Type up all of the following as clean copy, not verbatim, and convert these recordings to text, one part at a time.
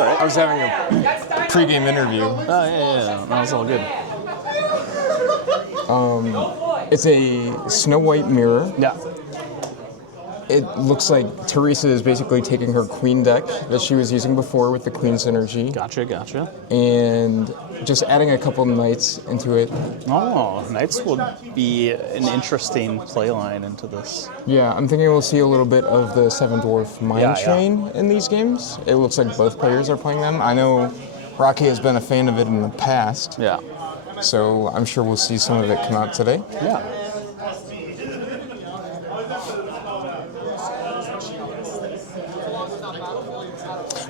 all right. I was having a pregame interview. Oh, yeah. That was all good. It's a Snow White mirror. Yeah. It looks like Teresa is basically taking her queen deck that she was using before with the queen synergy Gotcha. and just adding a couple knights into it. Oh, Knights would be an interesting play line into this. Yeah, I'm thinking we'll see a little bit of the Seven Dwarf Mine Yeah. Train in these games. It looks like both players are playing them. I know Rocky has been a fan of it in the past, Yeah. so I'm sure we'll see some of it come out today. Yeah.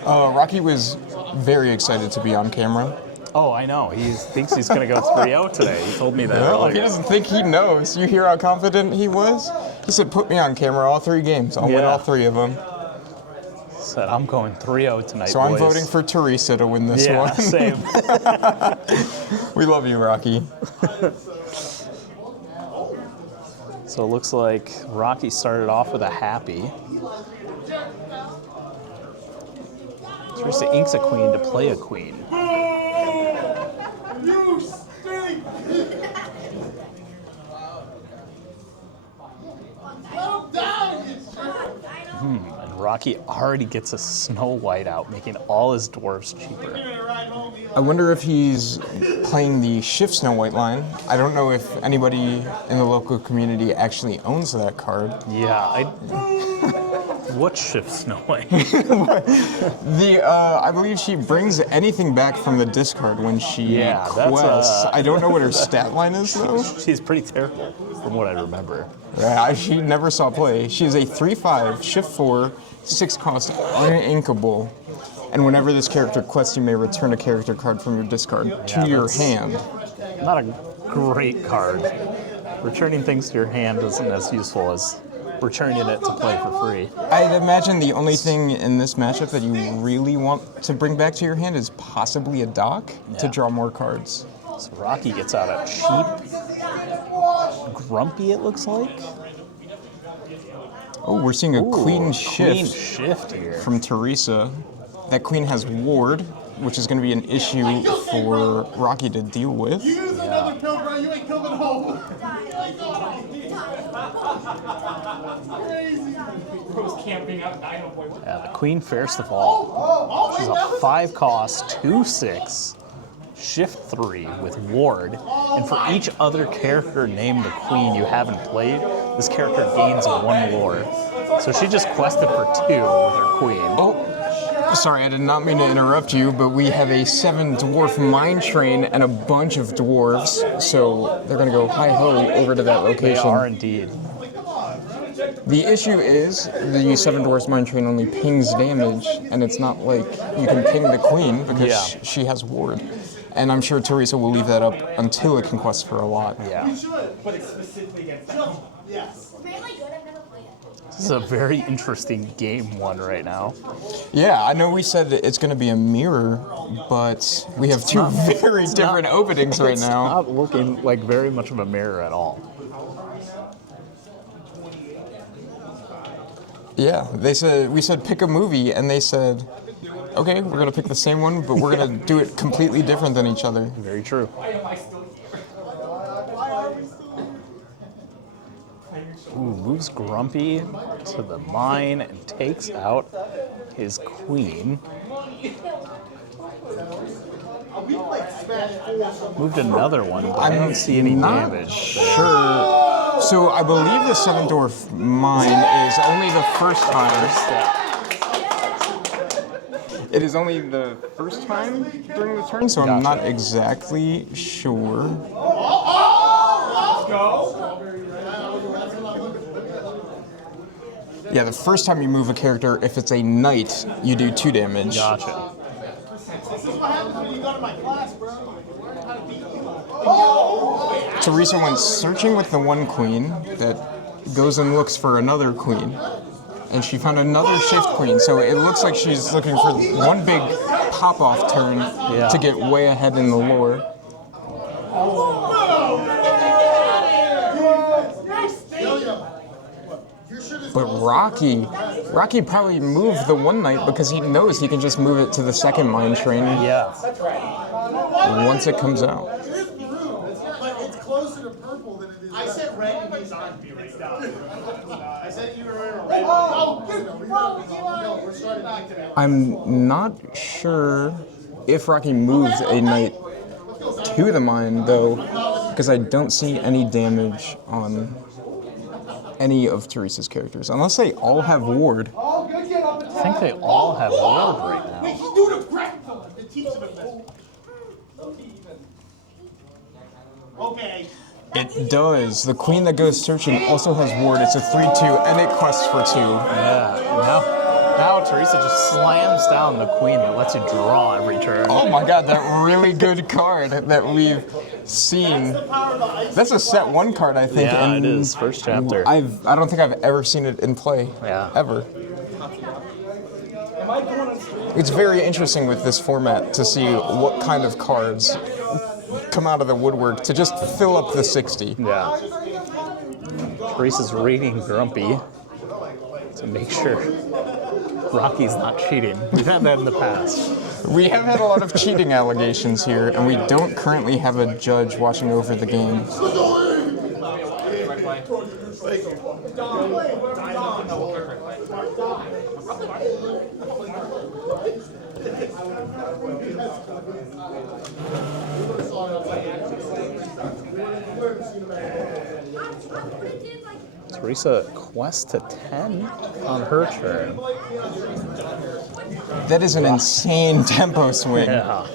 Rocky was very excited to be on camera. Oh, I know. He thinks he's going to go 3-0 today. He told me that Well, he earlier. doesn't think he knows. You hear how confident he was? He said, put me on camera all 3 games. I'll win Yeah. all 3 of them. Said, I'm going 3-0 tonight, So I'm boys. voting for Teresa to win this Yeah, one. same. We love you, Rocky. So it looks like Rocky started off with a happy. Teresa inks a queen to play a queen. And Rocky already gets a Snow White out, making all his dwarves cheaper. I wonder if he's playing the Shift Snow White line. I don't know if anybody in the local community actually owns that card. Yeah, what shift Snow White? I believe she brings anything back from the discard when she Yeah, that's, quests. I don't know what her stat line is though. She's pretty terrible, from what I remember. Yeah, she never saw play. She is a 3/5, shift 4, 6 cost, uninkable. And whenever this character quests, you may return a character card from your discard to your that's- hand. Not a great card. Returning things to your hand isn't as useful as returning it to play for free. I'd imagine the only thing in this matchup that you really want to bring back to your hand is possibly a dock to Yeah. draw more cards. So Rocky gets out a cheap Grumpy, it looks like. Oh, we're seeing a queen Queen shift shift here. from Teresa. That queen has ward, which is going to be an issue for Rocky to deal with. Yeah, the queen fares to fall. She's a 5 cost, 2/6, shift 3 with ward, and for each other character named the queen you haven't played, this character gains 1 lore. So she just quested for 2 with her queen. Oh, sorry, I did not mean to interrupt you, but we have a 7 dwarf mine train and a bunch of dwarves, so they're going to go hi-ho over to that They location. are indeed. The issue is the 7 dwarfs mine train only pings damage, and it's not like you can ping the queen because Yeah. she has ward. And I'm sure Teresa will leave that up until it can quest for a lot. Yeah. But it's specifically against Yes. This is a very interesting game 1 right now. Yeah, I know we said it's going to be a mirror, but we have 2 very different openings right It's now. not looking like very much of a mirror at all. Yeah, we said pick a movie, and they said, okay, we're gonna pick the same one, but we're gonna do it completely different than each other. Very true. Ooh, moves Grumpy to the mine and takes out his queen. Moved another one, but I don't see any Not damage. sure. So I believe the 7 dwarf mine is only the first time. It is only the first time during the turn, so I'm not exactly sure. Yeah, the first time you move a character, if it's a knight, you do 2 damage. Gotcha. This is what happens when you go to my class, bro. Learn how to beat people. Teresa went searching with the 1 queen that goes and looks for another queen. And she found another shift queen, so it looks like she's looking for one big pop-off turn to get way ahead in the lore. Your shit is But Rocky probably moved the one knight because he knows he can just move it to the second mine train Yeah. once it comes out. But it's closer to purple than it is. I said red and he's on me right now. I said you were in red. Oh, we're starting back to that. I'm not sure if Rocky moves a knight to the mine, though, because I don't see any damage on any of Teresa's characters, unless they all have ward. I think they all have ward right now. Okay. It does. The queen that goes searching also has ward. It's a 3-2, and it quests for 2. Yeah. Now Teresa just slams down the queen that lets you draw every turn. Oh my god, that really good card that we've seen. That's a set 1 card, I think. Yeah, and it is. First chapter. I don't think I've ever seen it in play. Yeah. Ever. It's very interesting with this format to see what kind of cards come out of the woodwork to just fill up the 60. Yeah. Teresa's reading Grumpy to make sure Rocky's not cheating. We've had that in the past. We have had a lot of cheating allegations here, and we don't currently have a judge watching over the game. Teresa quests to 10 on her turn. That is an insane tempo swing. Yeah.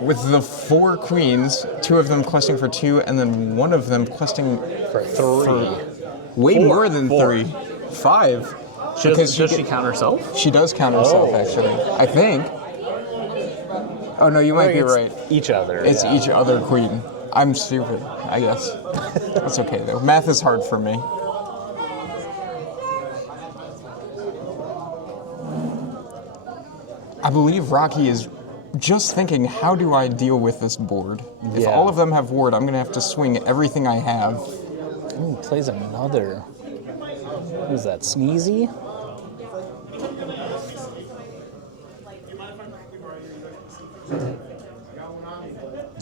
With the 4 queens, 2 of them questing for 2, and then 1 of them questing For 3. way 4. more than 4. 3. 5. Does she count herself? She does count herself, Oh. actually. I think. Oh no, you might be It's right. Each other. It's yeah. each other queen. I'm stupid, I guess. That's okay though. Math is hard for me. I believe Rocky is just thinking, how do I deal with this board? If Yeah. all of them have ward, I'm gonna have to swing everything I have. Ooh, plays another. What is that? Sneezy?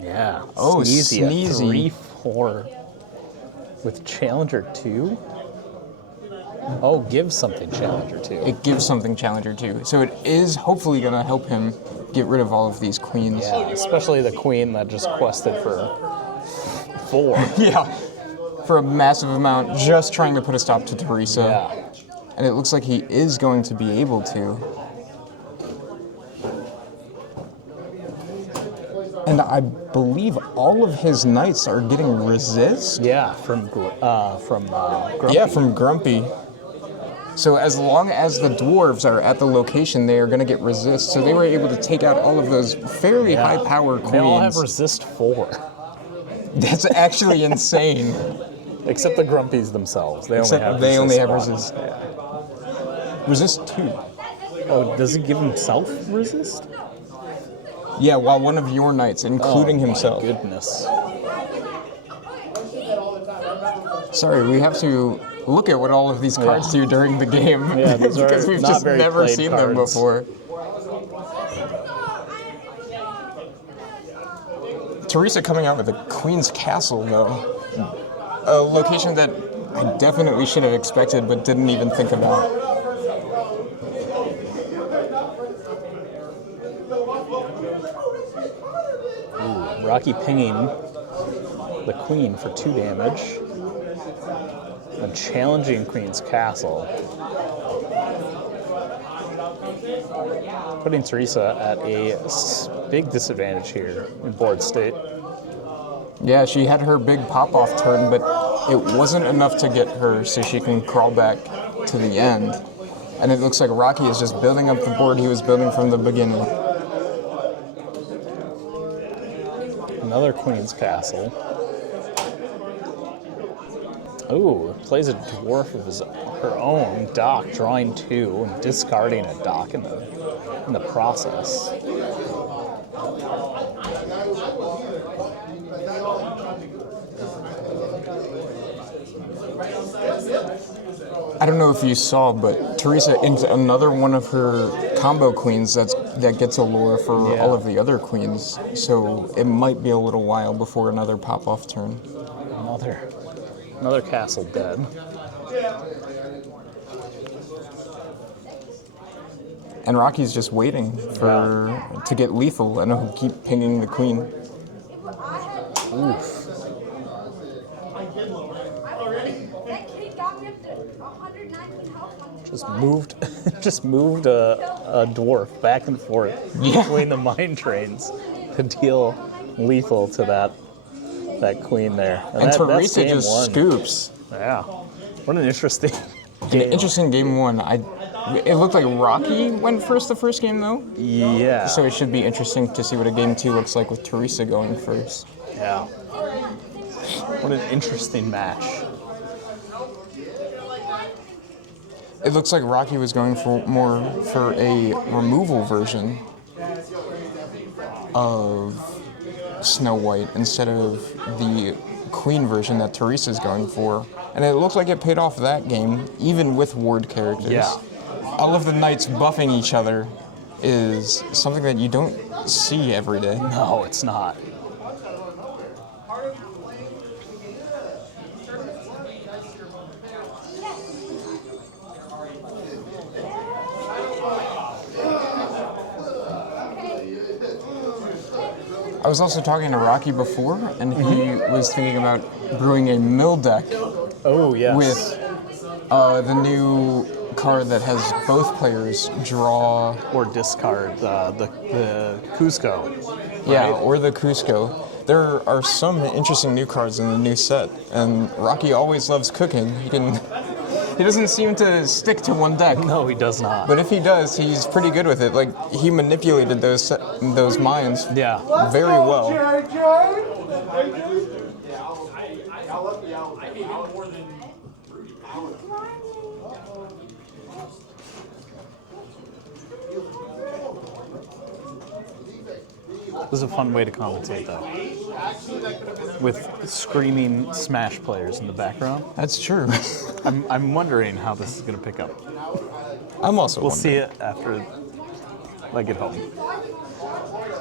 Yeah. Oh, Sneezy. Sneezy. A 3/4 with Challenger 2. Oh, give something Challenger 2. It gives something Challenger too. So it is hopefully gonna help him get rid of all of these queens. Yeah, especially the queen that just quested for 4. Yeah. For a massive amount, just trying to put a stop to Teresa. Yeah. And it looks like he is going to be able to. And I believe all of his knights are getting resist. Yeah, from Grumpy. Yeah, from Grumpy. So as long as the dwarves are at the location, they are going to get resist. So they were able to take out all of those fairly high power queens. They all have resist 4. That's actually insane. Except the Grumpies themselves. They Except only they have only resist have 1. resist. Resist 2. Oh, does he give himself resist? Yeah, while one of your knights, including himself. My goodness. Sorry, we have to look at what all of these cards do during the game. Yeah, these are because we've not just very never played seen them cards. before. Teresa coming out with a Queen's Castle, though. A location that I definitely should have expected, but didn't even think about. Rocky pinging the queen for 2 damage. And challenging Queen's Castle. Putting Teresa at a big disadvantage here in board state. Yeah, she had her big pop-off turn, but it wasn't enough to get her so she can crawl back to the end. And it looks like Rocky is just building up the board he was building from the beginning. Another Queen's Castle. Ooh, plays a dwarf of her own dock, drawing 2 and discarding a dock in the process. don't know if you saw, but Teresa inked another one of her combo queens that gets a lure for all of the other queens. So it might be a little while before another pop-off turn. Another castle dead. And Rocky's just waiting to get lethal, and he'll keep pinging the queen. Oof. Just moved a dwarf back and forth between the mine trains to deal lethal to that queen there. And Teresa that's just one. scoops. Yeah. What an interesting game. An interesting game one. It looked like Rocky went first the first game though. Yeah. So it should be interesting to see what a game 2 looks like with Teresa going first. Yeah. What an interesting match. It looks like Rocky was going for a removal version of Snow White instead of the Queen version that Teresa's going for. And it looked like it paid off that game, even with ward characters. Yeah. All of the knights buffing each other is something that you don't see every day. No, it's not. I was also talking to Rocky before, and he was thinking about brewing a mill deck Oh, yes. with the new card that has both players draw. Or discard the Cusco. Yeah, right? or the Cusco. There are some interesting new cards in the new set, and Rocky always loves cooking. He doesn't seem to stick to one deck. No, he does not. But if he does, he's pretty good with it. Like, he manipulated those mines Yeah. very well. This is a fun way to commentate, though. With screaming Smash players in the background. That's true. I'm wondering how this is going to pick up. I'm also We'll wondering. see it after I get home.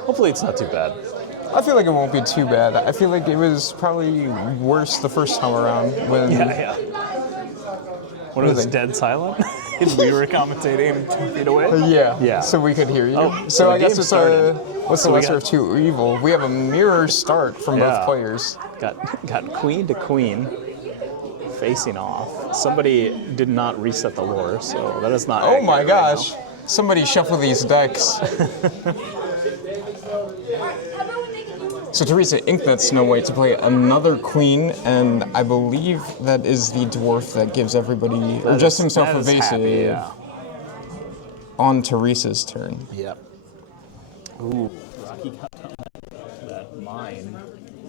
Hopefully it's not too bad. I feel like it won't be too bad. I feel like it was probably worse the first time around when Yeah. When it was dead silent, and we were commentating 2 feet away. Yeah. So we could hear you. Oh, so so I the guess game it's started. what's So the we lesser got- of two evil? We have a mirror start from both players. Got queen to queen facing off. Somebody did not reset the lore, so that is not. Oh my accurate right gosh. Somebody shuffle these decks. So Teresa inked that Snow White to play another queen, and I believe that is the dwarf that gives everybody, or just himself, that is evasive happy, yeah. on Teresa's turn. Yep. Ooh, Rocky cut down that mine.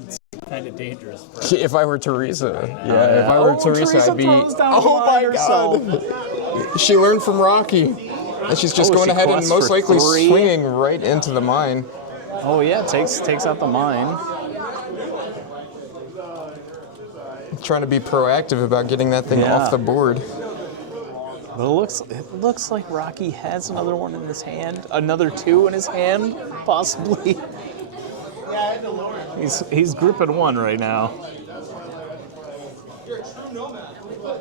It's kind of dangerous. For If I were Teresa, if I were Teresa, I'd be. throws down the Oh my mine god! She learned from Rocky, and she's just going she ahead and quests most for likely 3. swinging right into the mine. Oh yeah, takes out the mine. Trying to be proactive about getting that thing Yeah. off the board. But it looks like Rocky has another one in his hand, another 2 in his hand, possibly. He's grouping 1 right now.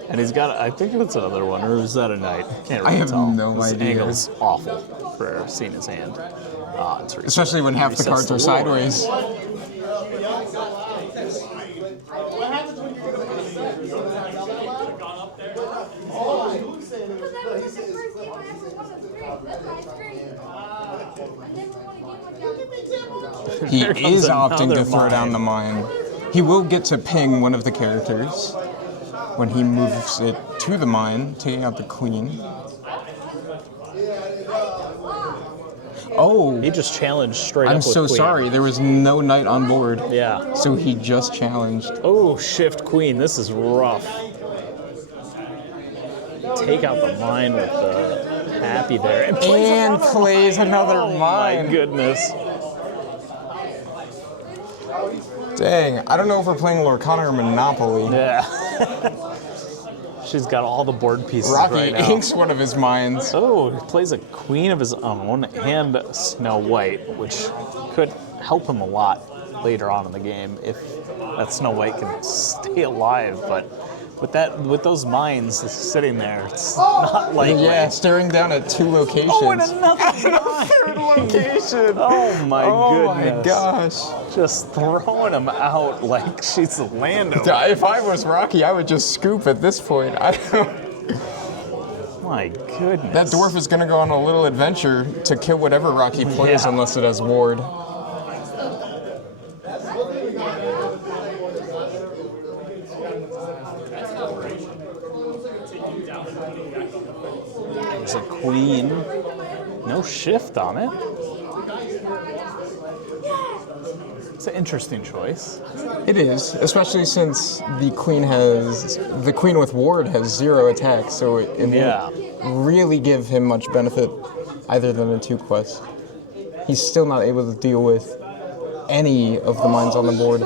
And he's got, I think it's another one, or is that a knight? Can't really I have tell. no This idea. angle's awful for seeing his hand. Teresa. Especially when half the Resets cards are the lore. sideways. He There comes is opting another to throw down mine. the mine. He will get to ping one of the characters when he moves it to the mine, taking out the queen. Oh, He just challenged straight I'm up with so queen. sorry. There was no knight on board. Yeah. So he just challenged. Oh, shift queen. This is rough. Take out the mine with the happy there. And And plays another oh mine. my goodness. Dang, I don't know if we're playing Lorcana or Monopoly. Yeah. She's got all the board pieces Rocky right now. inks one of his mines. Oh, he plays a queen of his own and Snow White, which could help him a lot later on in the game if that Snow White can stay alive. But with those mines sitting there, it's not likely. Yeah, staring down at 2 locations. Oh, and another third location. Oh my goodness. Oh my gosh. Just throwing him out like she's a Lando. If I was Rocky, I would just scoop at this point. I don't. My goodness. That dwarf is going to go on a little adventure to kill whatever Rocky plays Yeah. unless it has ward. There's a queen. No shift on it. It's an interesting choice. It is, especially since the queen with ward has 0 attack, so it Yeah. won't really give him much benefit either than a 2 quest. He's still not able to deal with any of the mines on the board.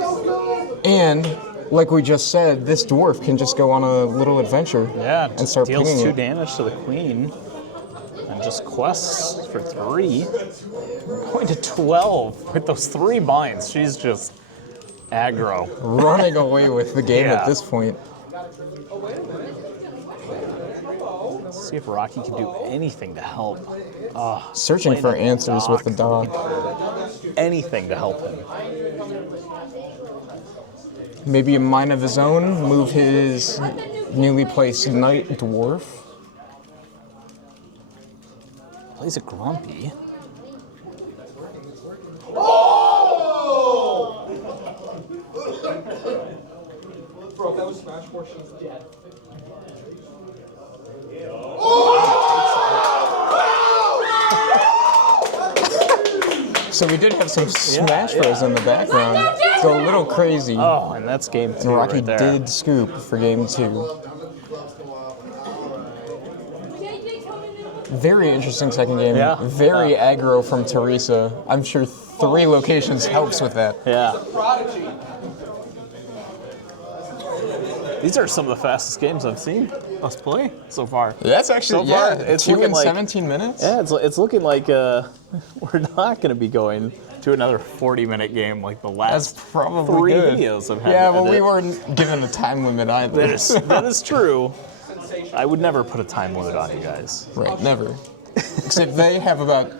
And like we just said, this dwarf can just go on a little adventure and start deals pinging 2 it. damage to the queen. And just quests for 3. Going to 12 with those 3 binds. She's just aggro. Running away with the game Yeah. at this point. Let's see if Rocky can do anything to help. Searching for playing a answers with the dog. Anything to help him. Maybe a mine of his own, move his newly placed knight dwarf. Plays a grumpy. Bro, if that was Smash 4, she's dead. So we did have some Smash Bros in the background. Go a little crazy. Oh, and that's game 2 And Rocky right there. did scoop for game 2. Very interesting second game. Yeah. Very aggro from Teresa. I'm sure 3 locations helps with that. Yeah. Prodigy. These are some of the fastest games I've seen us play so far. That's actually, So far, yeah, it's 2 looking in like- 17 minutes? Yeah, it's looking like we're not going to be going to another 40-minute game like the last That's probably 3 good. videos I've had. Yeah, to well, we edit. weren't given a time limit either. That is true. I would never put a time limit on you guys. Right, never. Except they have about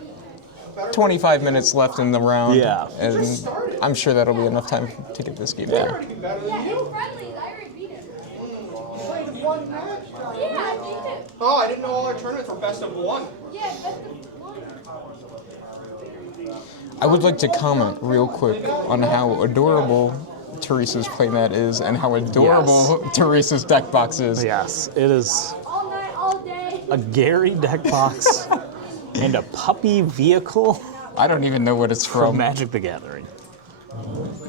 25 minutes left in the round. Yeah. And I'm sure that'll be enough time to get this game done. Yeah, it's friendly. I already beat it. Played 1 match. Yeah, I beat it. Oh, I didn't know all our tournaments were best of 1. Yeah, best of 1. I would like to comment real quick on how adorable Teresa's playmat is and how adorable Teresa's deck box is. Yes, it is All night, all day. a Gary deck box and a puppy vehicle I don't even know what it's from from. Magic the Gathering.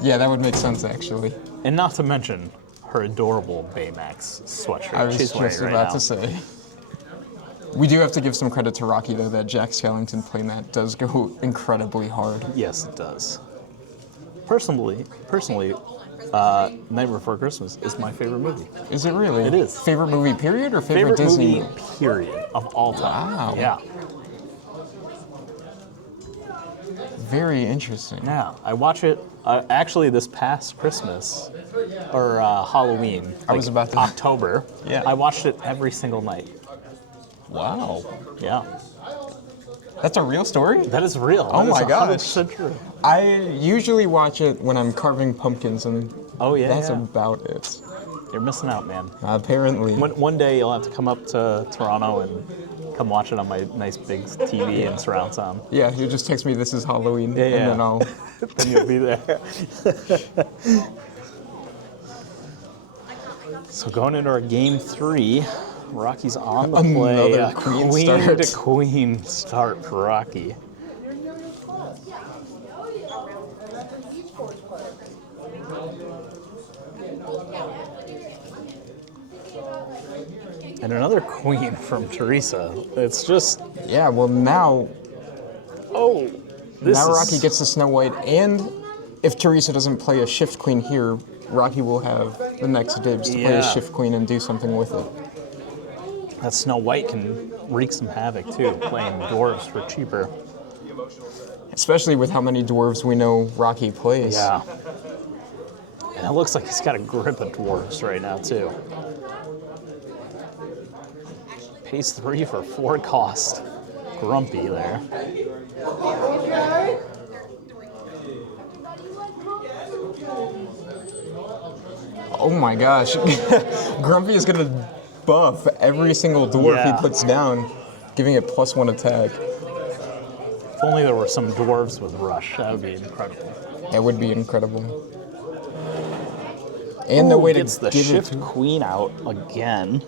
Yeah, that would make sense actually. And not to mention her adorable Baymax sweatshirt I was she's wearing just right about now. to say. We do have to give some credit to Rocky though, that Jack Skellington playmat does go incredibly hard. Yes, it does. Personally, Nightmare Before Christmas is my favorite movie. Is it really? It is. Favorite movie period or Favorite favorite, Disney? movie, period, of all time. Wow. Yeah. Very interesting. Yeah, I watch it actually this past Christmas or Halloween. I was about to- October. Yeah. I watched it every single night. Wow. Yeah, That's a real story? that is real. Oh That my is gosh. 100% true. I usually watch it when I'm carving pumpkins and Oh yeah, that's yeah. about it. You're missing out, man. Apparently. One day you'll have to come up to Toronto and come watch it on my nice big TV and surround sound. Yeah, you just text me this is Halloween Yeah, and yeah. then I'll Then you'll be there. So going into our game 3, Rocky's on the play. Another A queen queen start. to queen start for Rocky. And another queen from Teresa. It's just, Yeah, well now this now is, Rocky gets the Snow White, and if Teresa doesn't play a Shift Queen here, Rocky will have the next dibs to play a Yeah. Shift Queen and do something with it. That Snow White can wreak some havoc too, playing dwarves for cheaper. Especially with how many dwarves we know Rocky plays. Yeah. And it looks like he's got a grip of dwarves right now too. Pays 3 for 4 cost. Grumpy there. Oh my gosh. Grumpy is going to buff every single dwarf Yeah. he puts down, giving it +1 attack. If only there were some dwarves with rush, that would be incredible. That would be incredible. And no way to gets the give shift it to... queen out again.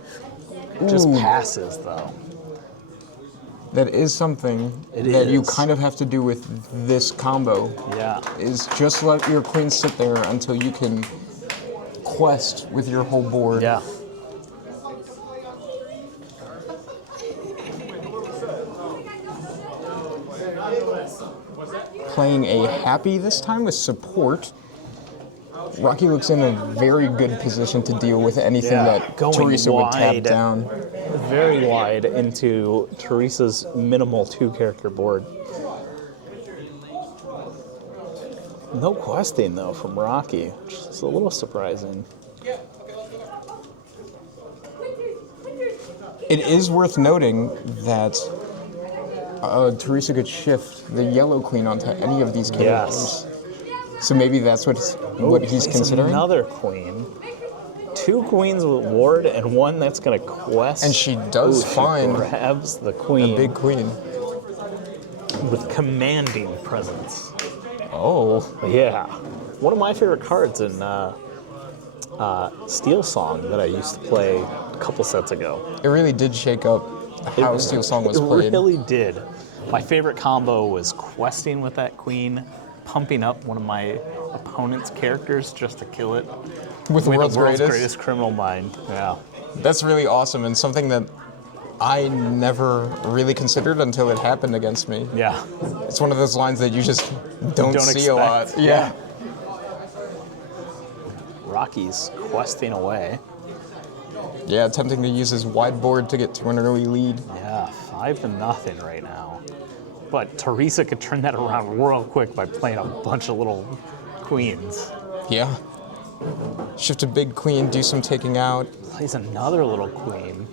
Just Ooh. passes though. That is something It that you is. kind of have to do with this combo. Yeah. Is just let your queen sit there until you can quest with your whole board. Yeah. Playing a happy this time with support. Rocky looks in a very good position to deal with anything Yeah, that going Teresa would tap wide. down. Very wide into Teresa's minimal 2-character board. No questing though from Rocky, which is a little surprising. It is worth noting that Teresa could shift the yellow queen onto any of these characters. Yes. So maybe that's what he's It's considering. another queen. 2 queens with ward and one that's gonna quest. And she does Ooh, she find grabs the a queen big queen. with commanding presence. Oh, Yeah, one of my favorite cards in Steel Song that I used to play a couple sets ago. it really did shake up how Steel Song was It played. really did. My favorite combo was questing with that queen, pumping up one of my opponent's characters just to kill it. With the With world's the world's greatest. greatest criminal mind. Yeah. That's really awesome and something that I never really considered until it happened against me. Yeah. It's one of those lines that you just don't see a lot. expect. Yeah. Rocky's questing away. Yeah, attempting to use his wide board to get to an early lead. Yeah, 5-0 right now. But Teresa could turn that around real quick by playing a bunch of little queens. Yeah. Shift a big queen, do some taking out. Plays another little queen.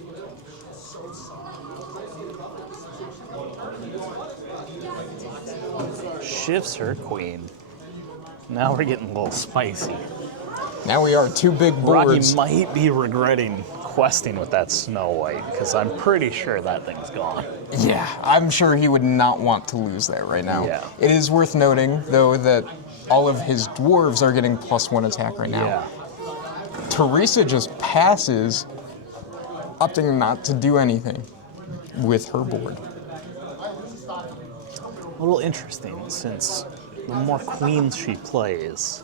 Shifts her queen. Now we're getting a little spicy. Now we are 2 big Rocky boards. might be regretting questing with that Snow White, because I'm pretty sure that thing's gone. Yeah, I'm sure he would not want to lose that right now. Yeah. It is worth noting, though, that all of his dwarves are getting +1 attack right now. Yeah. Teresa just passes, opting not to do anything with her board. A little interesting, since the more queens she plays,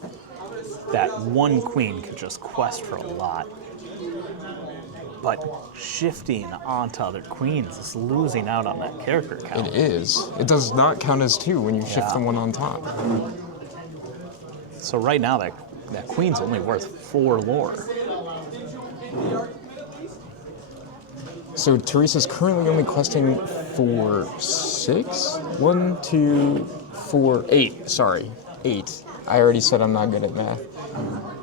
that one queen could just quest for a lot. But shifting onto other queens is losing out on that character count. It is. It does not count as 2 when you shift Yeah. the one on top. So right now that queen's only worth 4 lore. So Teresa's currently only questing for 6? 1, 2, 4, 8. Sorry, 8. I already said I'm not good at math.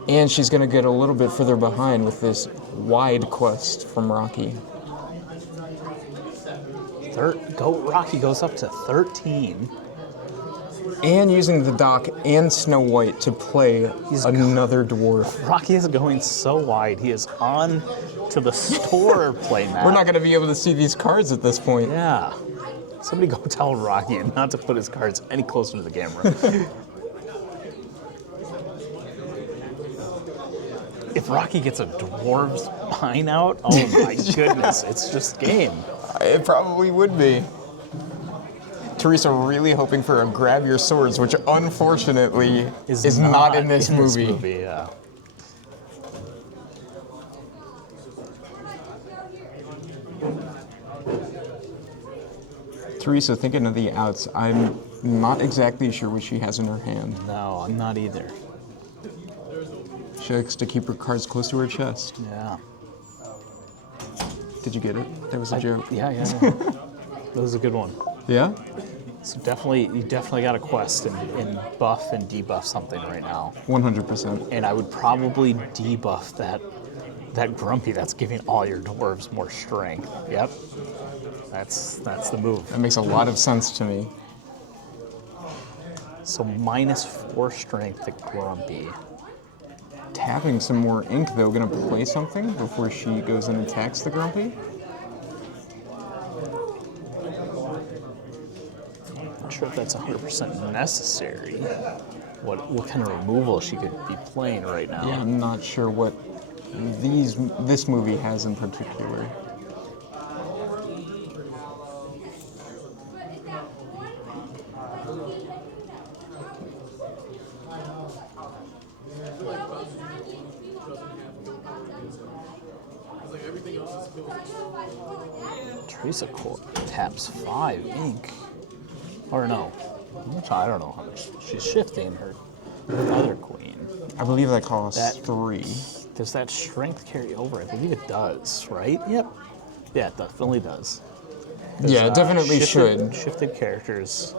And she's going to get a little bit further behind with this wide quest from Rocky. Rocky goes up to 13. And using the dock and Snow White to play another dwarf. Rocky is going so wide. He is on to the store play map. We're not going to be able to see these cards at this point. Yeah. Somebody go tell Rocky not to put his cards any closer to the camera. If Rocky gets a dwarves pine out, oh my goodness, it's just game. It probably would be. Teresa really hoping for a grab your swords, which unfortunately is not in this movie. Yeah. Teresa thinking of the outs. I'm not exactly sure what she has in her hand. No, I'm not either. She likes to keep her cards close to her chest. Yeah. Did you get it? That was a joke. Yeah. That was a good one. Yeah? So you definitely got a quest and buff and debuff something right now. 100%. And I would probably debuff that grumpy that's giving all your dwarves more strength. Yep. That's the move. That makes a lot of sense to me. So -4 strength to grumpy. Tapping some more ink, though, gonna play something before she goes and attacks the grumpy? Not sure if that's 100% necessary. What kind of removal she could be playing right now. Yeah, I'm not sure what this movie has in particular. Teresa taps 5 ink. Or no. I don't know how much. She's shifting her other queen. I believe that costs 3. Does that strength carry over? I believe it does, right? Yep. Yeah, it definitely does. Yeah, it definitely should. Shifted characters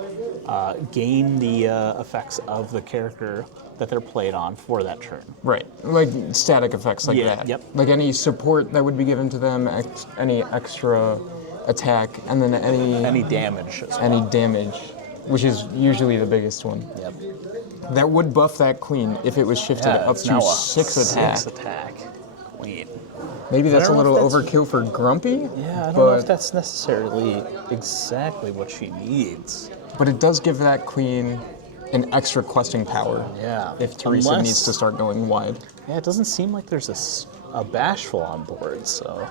gain the effects of the character that they're played on for that turn. Right, like static effects like that. Yep. Like any support that would be given to them, any extra attack, and then Any damage. any damage, which is usually the biggest one. Yep. That would buff that queen if it was shifted up it's to now a 6 attack. 6 attack. Queen. Maybe that's a don't know little if that's- overkill for Grumpy. Yeah, I don't but, know if that's necessarily exactly what she needs. But it does give that queen an extra questing power. Yeah. If Teresa needs to start going wide. Yeah, it doesn't seem like there's a bashful on board, so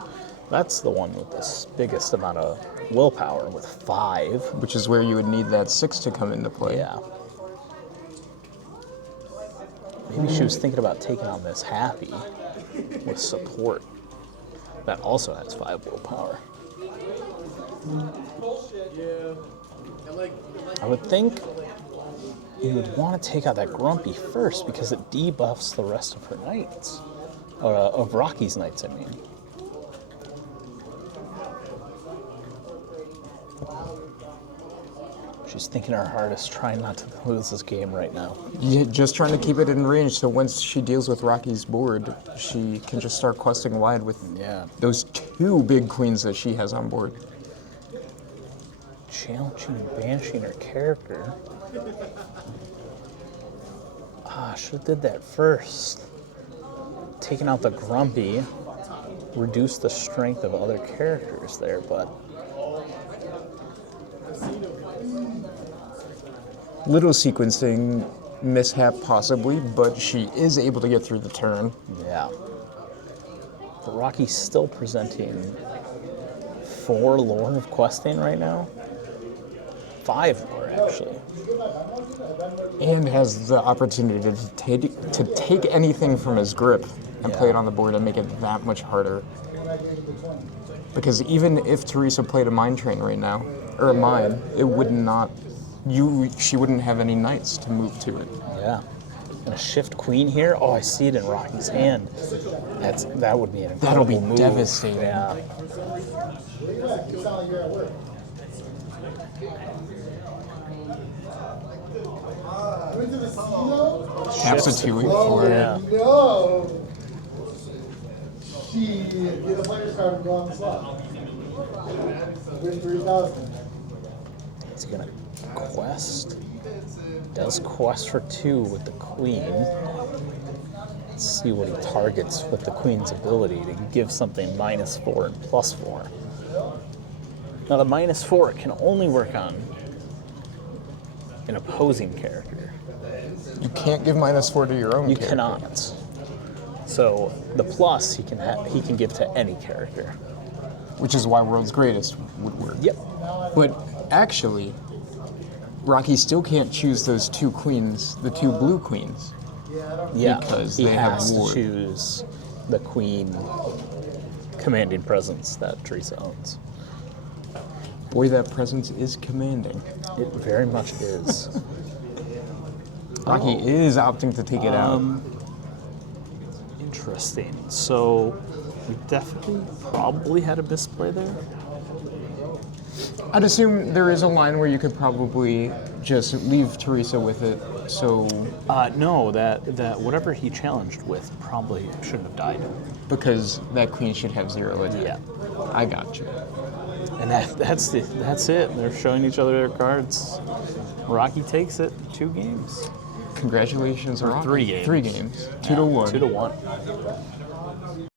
that's the one with the biggest amount of willpower with 5. Which is where you would need that 6 to come into play. Yeah. Maybe she was thinking about taking on this Happy with support. That also has 5 willpower. I would think you would want to take out that Grumpy first because it debuffs the rest of her knights. Of Rocky's knights, I mean. She's thinking her hardest, trying not to lose this game right now. Yeah, just trying to keep it in range so once she deals with Rocky's board, she can just start questing wide with those 2 big queens that she has on board. Challenging and banishing her character. I should have did that first. Taking out the Grumpy, reduce the strength of other characters there, but Little sequencing mishap possibly, but she is able to get through the turn. yeah. But Rocky's still presenting 4 lore of questing right now. 5 lore, actually. And has the opportunity to take anything from his grip and play it on the board and make it that much harder. Because even if Teresa played a Mine Train right now, or a Mine, it would not... she wouldn't have any knights to move to it. Yeah. And a shift queen here. Oh, I see it in Rocky's hand. That would be an incredible That'll be move. devastating. Yeah. Taps a 2-8 for Yeah. No! She get a player's card and go on the slot. Win 3,000. He's gonna quest. Does quest for 2 with the queen. Let's see what he targets with the queen's ability to give something -4 and +4. Now the -4 can only work on an opposing character. You can't give -4 to your own You character. cannot. So the plus he can give to any character. Which is why World's Greatest would work. Yep. But actually, Rocky still can't choose those 2 queens, the 2 blue queens. Yeah. Because he they have has to ward. choose the queen commanding presence that Teresa owns. Boy, that presence is commanding. It very much is. Rocky is opting to take it out. Interesting. So We definitely probably had a misplay there. I'd assume there is a line where you could probably just leave Teresa with it. So No, that whatever he challenged with probably shouldn't have died. because that queen should have 0 attack. Yeah. I got you. And that's it. They're showing each other their cards. Rocky takes it. 2 games. Congratulations, Rocky. 3 games. 3 games. 2 to 1. 2 to 1.